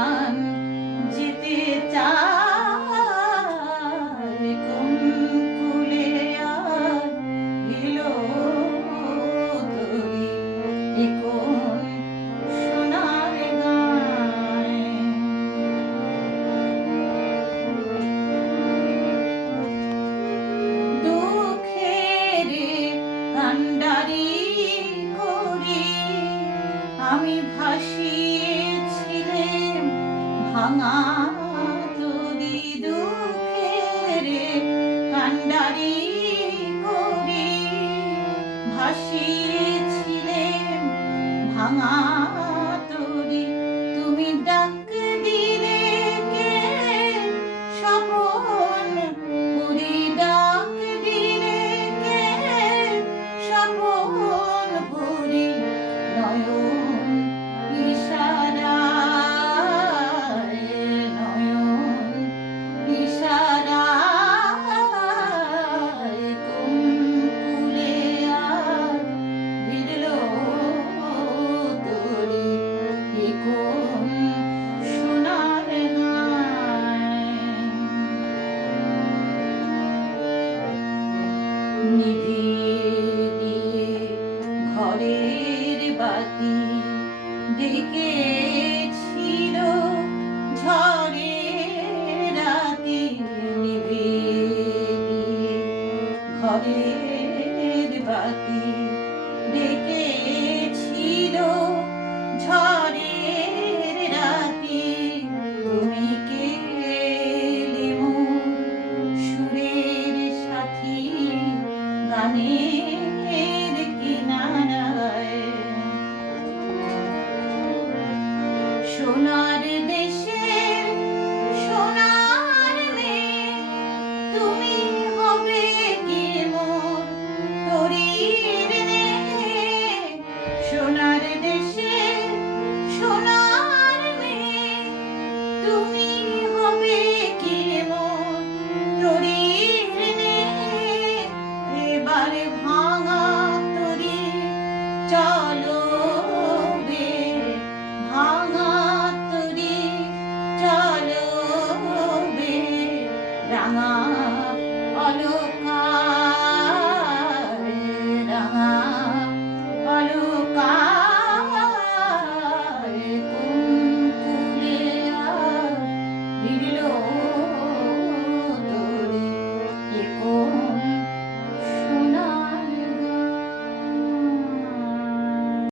প্রাণ যেতে চায় কোন কুলে আর এলো তরি এ কোন সোনার গায়। দুঃখের কান্ডারি করি আমি ভাসিয়েছিলাম ভাঙা তরি। দুঃখের কান্ডারি করি ভাসিয়েছিলাম ভাঙা তরি। তুমি ডাক দিলে কে স্বপন পুরি, ডাক দিলে কে স্বপন পুরি। নয়ন ইশারায় নয়ন ইশারায় কোন কুলে আর ভিড়লো তরি এ কোন সোনার গায়। নিভিয়ে দিয়ে ঘরের বাতি ডেকেছিল ঝড়ের রাতি। নিভিয়ে দিয়ে ঘরের বাতি ডেকেছিল ঝড়ের রাতি। তুমি কে এলে মোর সুরের সাথী গানের কিনারায়। সোনার দেশের সোনার মেয়ে তুমি হবে কি মোর তরির নেয়ে। সোনার দেশের সোনার মেয়ে তুমি হবে কি মোর তরির নেয়ে। এবারে ভাঙা তরি চল